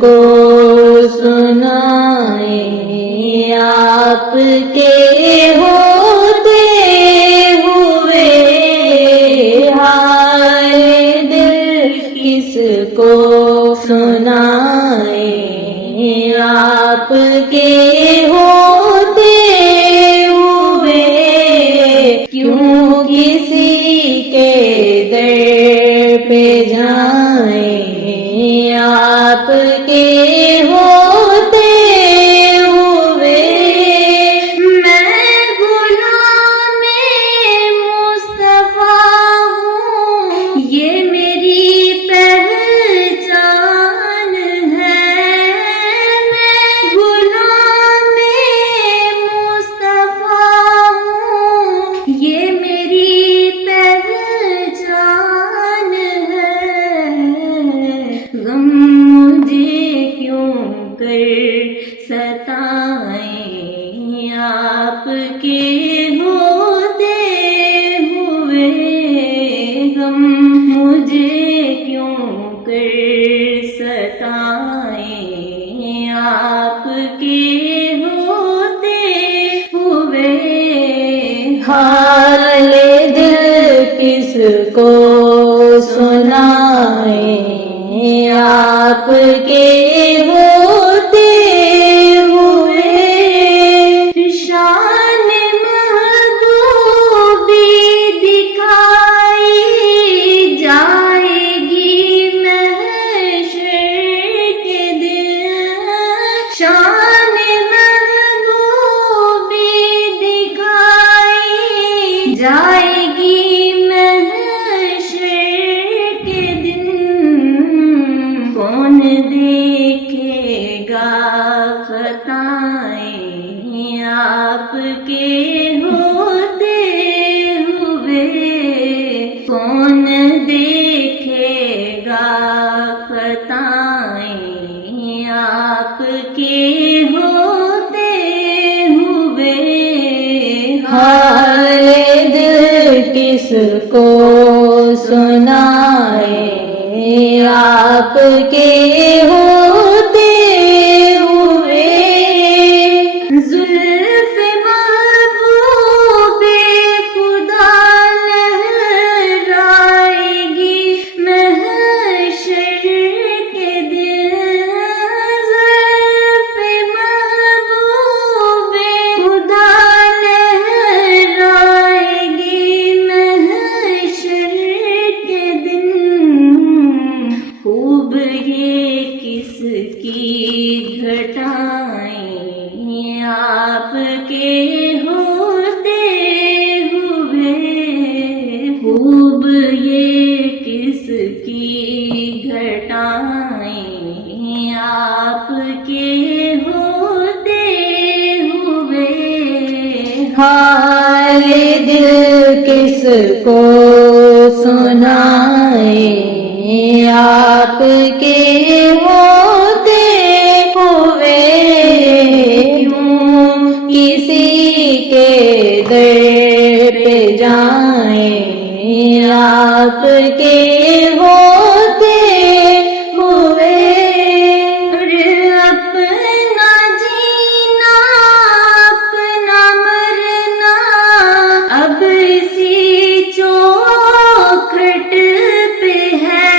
کو سنائیں آپ کے ہوتے ہوئے، ہائے دل کس کو سنائیں آپ کے ہوتے ہوئے، کیوں کسی کے در پہ جائیں آپ کے ہوتے ہوئے۔ میں غلام مصطفیٰ ہوں، یہ میری پہچان ہے۔ میں غلام مصطفیٰ ہوں، یہ میری پہچان ہے۔ غم مجھے کیوں کر ستائیں آپ کے ہوتے ہوئے، غم مجھے کیوں کر ستائیں آپ کے ہوتے ہوئے، حال دل کس کو سنائیں آپ کے ہوتے ہوئے۔ شان محبوبی دکھائی جائے گی محشر کے دن، شان محبوبی دکھائی جائے گی محشر کے دن، کون دیکھے گا خطائیں آپ کے ہوتے ہوئے، کون دیکھے گا خطائیں آپ کے ہوتے ہوئے، حال دل کس کو سنائیں آپ کے ہوتے ہوئے۔ زلف محبوب خدا لہرائے گی محشر کے دن، زلف محبوب خدا لہرائے گی محشر کے دن، خوب یہ کس کی گھٹائیں آپ کے ہوتے ہوئے، خوب یہ کس کی گھٹائیں آپ کے ہوتے ہوئے، حال دل کس کو سنائیں آپ کے ہوتے ہوئے، کیوں کسی کے در پہ جائیں آپ کے ہوتے ہوئے۔ اپنا جینا اپنا مرنا اب اسی چوکھٹ پہ ہے،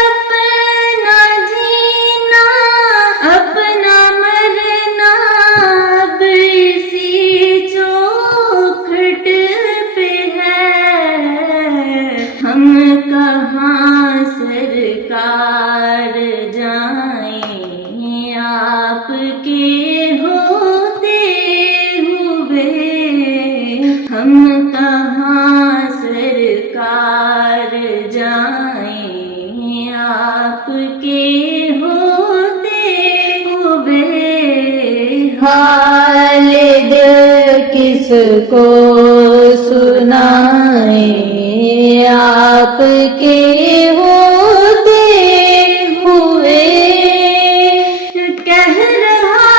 اپنا جینا اپنا مرنا اب اسی چوکھٹ پہ ہے، ہم کہاں سرکار جائیں آپ کے ہوتے ہوئے، ہم کہاں سرکار جائیں آپ کے ہوتے ہوئے، حال دل کس کو سنائیں آپ کے ہوتے ہوئے۔ کہہ رہا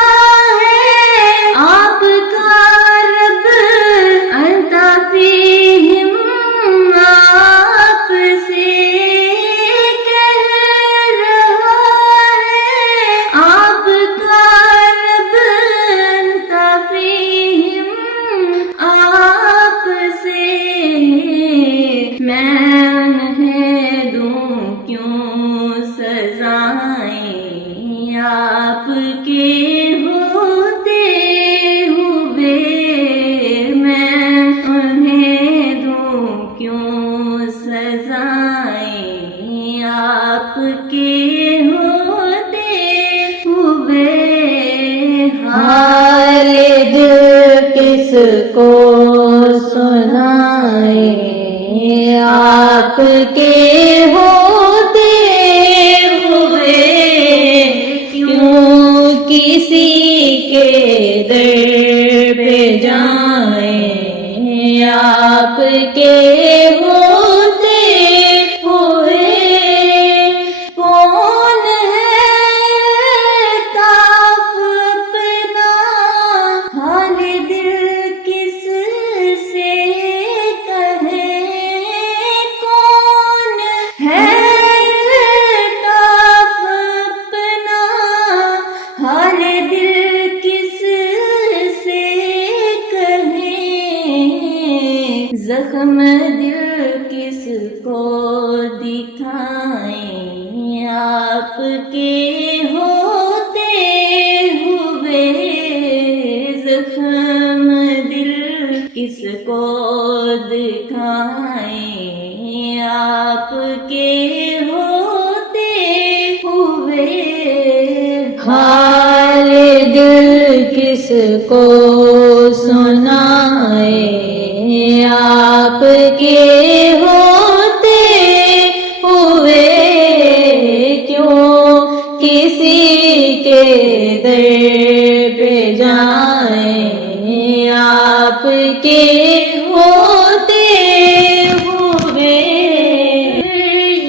ہے آپ کا رب الطافیہم آپ سے، کہہ رہا کے ہوتے ہوئے حال دل کس کو سنائیں، آپ کے ہوتے ہوئے کیوں کسی کے در پہ جائیں، آپ کے ہوتے ہوئے کون ہے کاف اپنا حال دل کس سے کہے، کون ہے کاف اپنا حال دل کس سے کہے، زخم دل کس کو دکھائیں، آپ کے ہوتے ہوئے زخم دل کس کو دکھائیں، آپ کے ہوتے ہوئے حال دل کس کو سنائیں، آپ کے ہوتے ہوئے کیوں کسی کے در پہ جائیں، آپ کے ہوتے ہوئے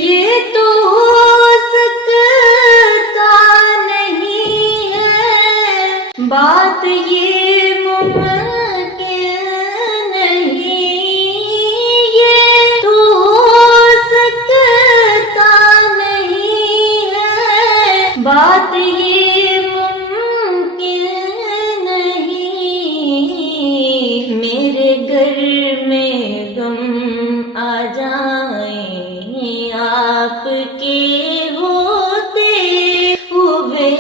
یہ تو ہو سکتا نہیں ہے، بات یہ ممکن نہیں، یہ تو ہو سکتا نہیں ہے، بات یہ ممکن نہیں، میرے گھر میں غم آ جائیں، آپ کے ہوتے ہوئے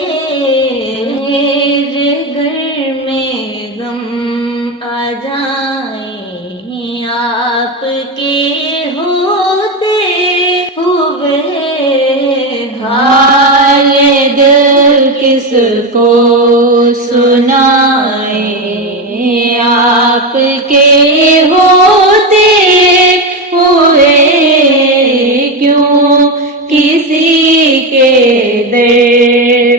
میرے گھر میں غم آ جائیں، آپ کے ہوتے ہوئے حال دل کس کو سنائیں، آپ کے ہوتے ہوئے کیوں کسی کے در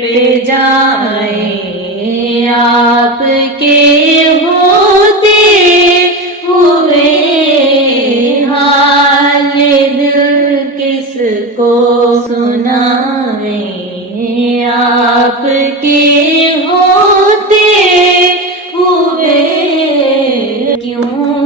پہ جائیں، آپ کے ہوتے ہوئے حال دل کس کو سنائیں، آپ کے ہوتے ہوئے کیوں